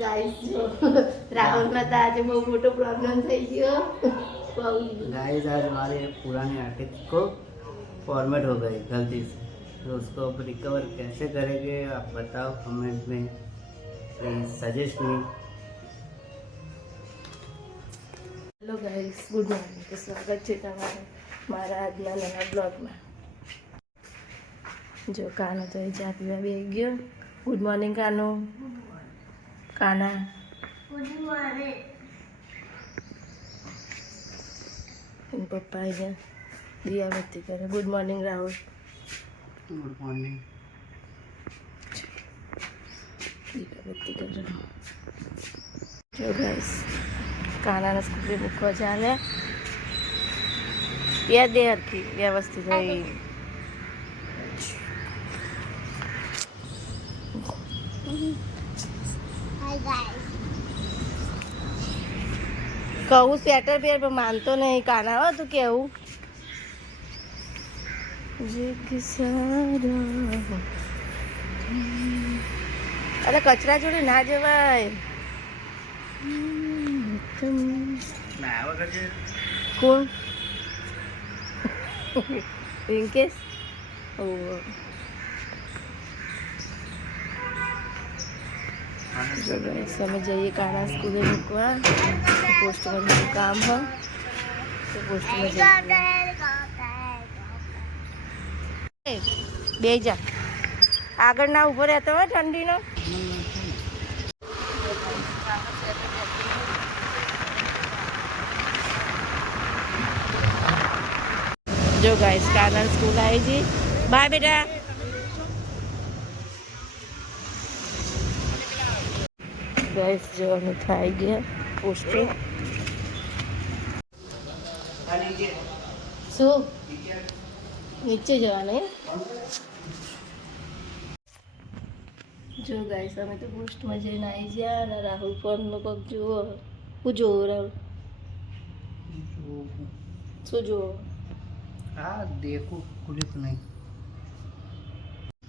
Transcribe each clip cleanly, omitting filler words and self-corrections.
Guys જો राहुल में तो आज बहुत मोटो प्रॉब्लम થઈ ગયો गाइस आज हमारे पुराने आर्टिस्ट को फॉर्मेट हो गई गलती से, तो उसको अब रिकवर कैसे करेंगे आप बताओ कमेंट में, please suggest me. Hello guys good morning તો સ્વાગત છે તમારું મારા આજના નવા બ્લોગમાં। જો કાનો તો એ ચા પીવા બેસી ગયો। Good morning Kano. Kana good morning. પપ્પા અહીંયા દિયાબત્તી કરે। Good morning Rahul. Good morning. દિયાબત્તી કરે। જો ગાઈસ કાનાને સ્કૂલે મૂકવા ચાલે યાદ દે હરખી વ્યવસ્થિત હોય। કહું સ્વેટર પહેર પણ માનતો નહીં કાના હો તું કેવું અરે કચરા જોડે ના જવાય। કોણ રિંકેશ અમે જઈએ કાના સ્કૂલે મૂકવા। પોસ્ટમાં કામ હોય તો પોસ્ટમાં જઈએ। બે જા આગળ ના ઉભો રહેતો હોય ઠંડીનો। જો ગાઈસ કાના સ્કૂલ આવી જી। બાય બેટા। ગાઈસ જો અમે ખાઈ ગયા પોસ્ટર શું નીચે જવાનું। જો ગાઈસ અમે તો પોસ્ટમાં જઈને આવી ગયા અને રાહુલ ફોનમાં પગ જુઓ। હું જોઉં રાહુલ શું જુઓ? हाँ देखो खुली तो नहीं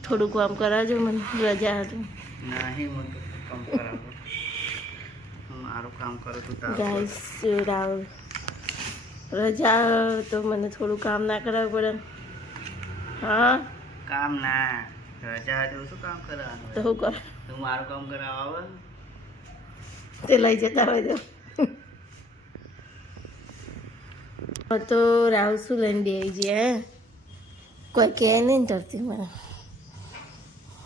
થોડું કામ કરાવજો મને રજા હતું। नहीं मैं तो काम कराऊंगा, मारो काम करो तो ગાઈસ રાહુલ રજા તો મને થોડું કામ ના કરાવવું પડે। હા काम ना रजा दो શું કામ કરવાનું તો શું કર તું મારું કામ કરાવ તે લઈ જતા હોય તો રાહુલ શું લઈને બેસી જાય કોઈ કહે નહીં તરતી મને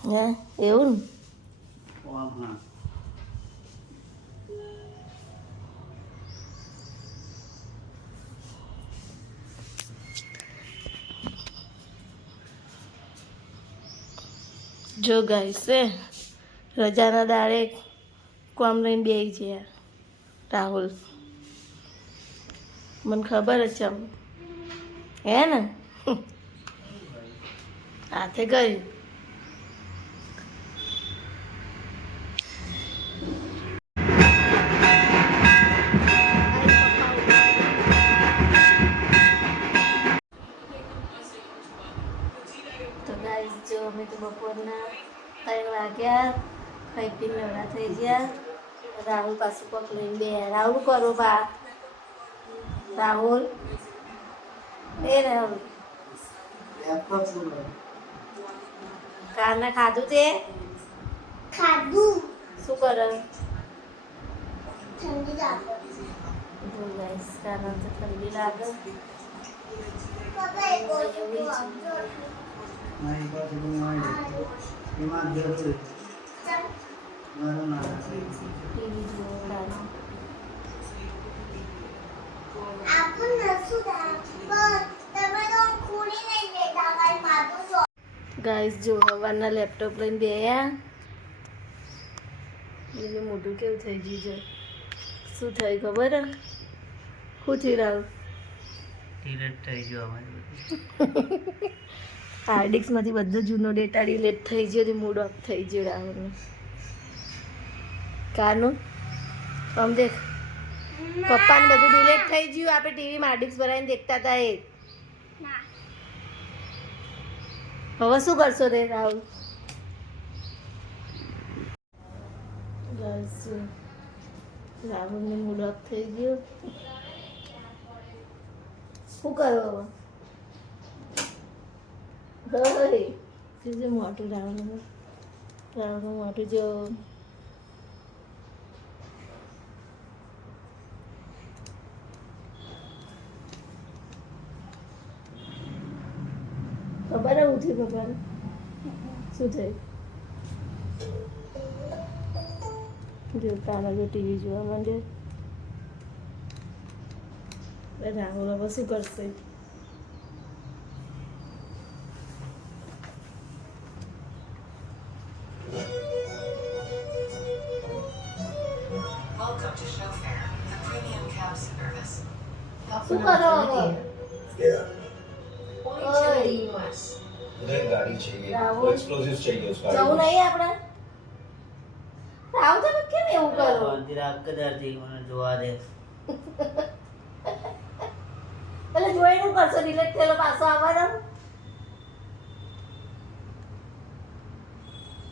હે એવું ને હા જો ગાઈસ રજાના દાડે કોમ લઈને બેસી ગયા રાહુલ મને ખબર જ છે હે ને હાથે કરી તો ગાઈસ જો અમે તો બપોરના 3 વાગ્યા ખાઈ પીને નવરા થઈ ગયા। રાહુલ પાછું પગ લઈને બે રાહુલ કરો બા રાહુલ એ રાહુલ કાના ખાધું તે ખાધું શું કરે ઠંડી લાગે જો ગાઈસ કાના તો ઠંડી લાગે। પપ્પા એક ઓછું મારી પાસે એમાં જરૂર મારું ના ટીવી જોવાનું આપણ નસું દા પણ તમે તો ખૂણી નહીં બેઠા કાઈ માથું છો ગાઈસ જો હવારના લેપટોપ લઈને બેયા એનું મોઢું કેવું થઈ ગયું છે શું થઈ ખબર હે શું થઈ રાહુલ ડિલીટ થઈ ગયો અમારી હાર્ડિક્સમાંથી બધો જૂનો ડેટા ડિલીટ થઈ ગયો તે મૂડ ઓફ થઈ ગયો રાહુલનું। કાનું આમ દેખ પપ્પાને બધું ડિલીટ થઈ ગયું આપણે ટીવીમાં હાર્ડિક્સ ભરાઈને દેખતા હતા એ હવે શું કરશો તે રાહુલ? બસ રાહુલને મૂડ ઓફ થઈ ગયું. શું કરો હવે? જો મોટું રાહુલનું મોટું જો ખબર ઉઠી ખબર શું થયું? જો તારા જો ટીવી જોવા માંડે. રાહુલ હવે શું કરશે? Welcome to Chauffeur, the premium cab service. શું કરો હવે? Point to the US. उधर गाड़ी चाहिए राहुल। एक्सप्लोसिव चाहिए उस गाड़ी જવું में। નહીં આપણે? રાહુલ તમે કેમ એવું કરો? શાંતિ રાખ કદારથી મને જોવા દે. એટલે જોઈને કરશો ડિલેટ થયેલો પાછો આવવાનો?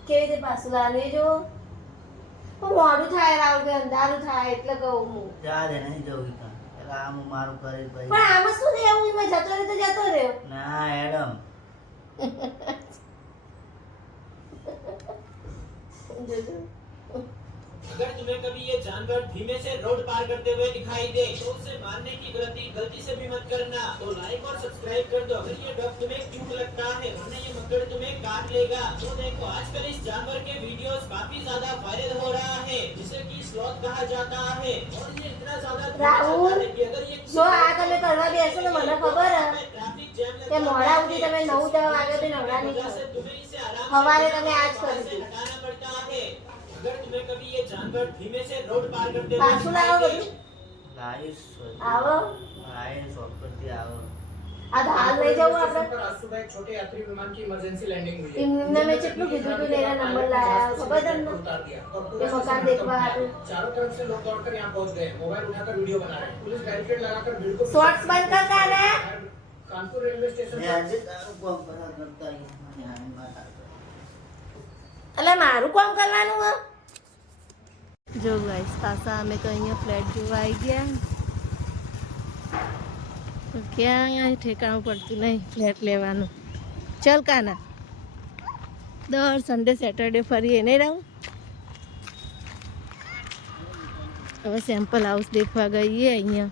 કેવી રીતે પાછું લાવે જો? પણ મોડું થાય રાહુલ કે અંધારું થાય એટલે કહું હું. જા દે નહીં જવું કાં. પેલા આમ મારું કરે પણ પછી આમાં શું છે એવું? એમાં જતો રહે તો જતો રહ્યો. ના એડમ જોજો. अगर तुम्हें कभी ये जानवर धीमे से रोड पार करते हुए दिखाई दे तो उसे मारने की गलती से भी मत करना। तो लाइक और सब्सक्राइब कर दो अगर ये डॉग तुम्हें क्यूट लगता है, वरना ये मकड़ तुम्हें काट लेगा। तो देखो आजकल इस जानवर के वीडियोस काफी ज्यादा वायरल हो रहा है, जिसे कि स्लॉथ कहा जाता है। और ये इतना ज्यादा राहुल, है कि अगर ये જો આ તમે કરવા બેસો ને મને ખબર હે ट्रैफिक जैम કે મોડા સુધી તમે 9-10 વાગે તો નવરા નહીં वजह થાઓ. से तुम्हें इसे आराम हमारे से तने आज कर दी। हटाना पड़ता है। अगर तुम्हें कभी ये जानवर धीमे से रोड पार करते हुए પાછું લાવો दिखाई બધું. दे, લાઈશ આવો. લાઈશ શોપરથી આવો. આ તો હાલ લઈ જવું આપણે. पर आज सुबह एक छोटे यात्री विमान की इमरजेंसी लैंडिंग हुई है। એમને મેં કેટલું કીધું તું એના નંબર લાયા ખબર તમને? उतार दिया और ये पूरा मकान सिस्टम देखवा खत्म आते। किया। चारों तरफ से लोग दौड़कर यहाँ पहुंच गए, मोबाइल उठाकर वीडियो बना रहे हैं। पुलिस बैरिकेड लगाकर भीड़ को શોર્ट्स બંધ કરતા ને. कानपुर रेलवे स्टेशन મેં पर આજે તારું કામ કરવા કરતા અહીંયા મને આની વાત આવે. એટલે મારું કામ કરવાનું હે? જો ગાઈસ પાછા અમે તો અહીંયા ફ્લેટ જોવા આવી ગયા. તો ક્યાં ઠેકાણું પડતું નહીં ફ્લેટ લેવાનું. ચલ કાના દર સન્ડે સેટરડે ફરીએ નહીં રહું. હવે સેમ્પલ હાઉસ દેખવા ગઈએ અહીંયા.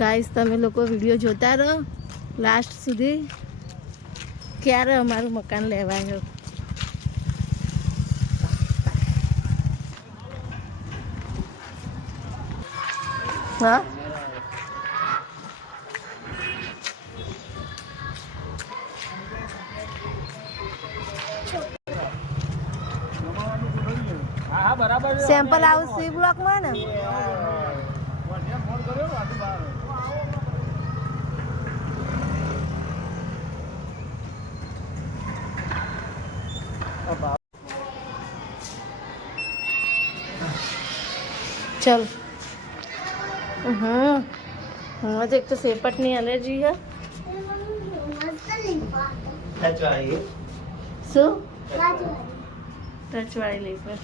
ગાઈસ તમે લોકો વિડીયો જોતા રહો લાસ્ટ સુધી. ક્યારે અમારું મકાન લેવાય. હા સેમ્પલ હાઉસ સી બ્લોકમાં ને. चल हाँ देख तो सेपट नहीं एलर्जी है ટચ વાળી सो टच वाली ले पर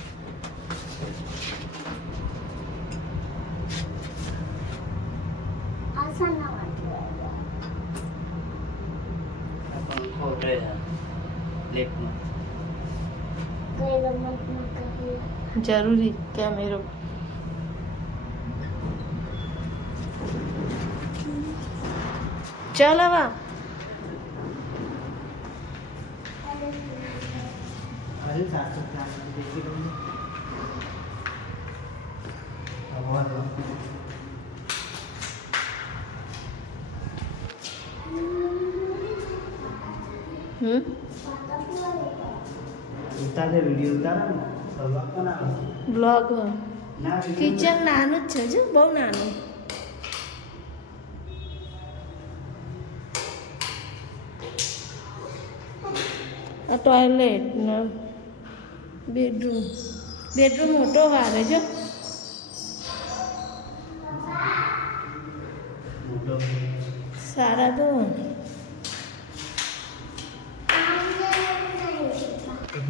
આ પંખો ઉડે છે લેફ્ટમાં. जरूरी कैमरो चल हवा અરે સાસુ ક્લાસ દેખી લઉં હવા દો. ઉતારે વિડીયો ઉતારો ને સવા કોણ આવે ब्लॉग ના video किचन નાનું જ છે જો બહુ નાનું આ ટોયલેટ ને બેડરૂમ મોટો વારે જો મોટો સારા તો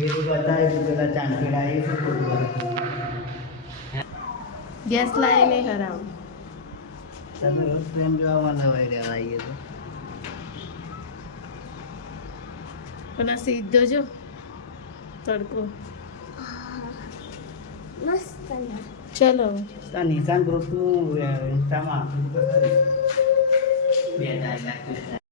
એવું બતાવે તો પેલા ચાંદપેડા એ શું ખોટું ગેસ લાવીને હરાવ. તમે રોજ પ્રેમ જોવામાં નવાઈ રહેવા આવીએ તો પણ આ સીધો જો તડકો. મસ્ત ને ચલો આ નિશાન ગ્રુપનું ઇન્સ્ટામાં બે 4 લાખ